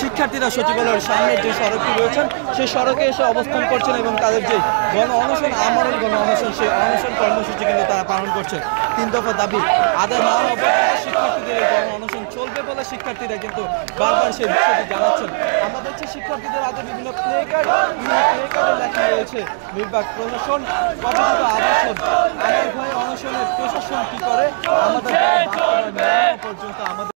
শিক্ষার্থীরা সচিবালয়ের সামনের যে সড়কটি রয়েছেন সেই সড়কে এসে অবস্থান করছেন এবং তাদের যে গণ অনশন আমরণ গণ অনশন সেই অনশন কর্মসূচি কিন্তু তারা পালন করছে। 3 দফা দাবি আদায় না হওয়া পর্যন্ত শিক্ষার্থীদের এই গণ অনশন চলবে বলে শিক্ষার্থীরা কিন্তু বারবার সেই বিষয়টি জানাচ্ছেন। আমরা দেখছি শিক্ষার্থীদের হাতে বিভিন্ন প্লেকার্ডে লেখা রয়েছে বিভাগ প্রশাসন কতটুকু আবাসন আমার ভয়ে অনশনের প্রশাসন কি করে আমাদের পর্যন্ত আমাদের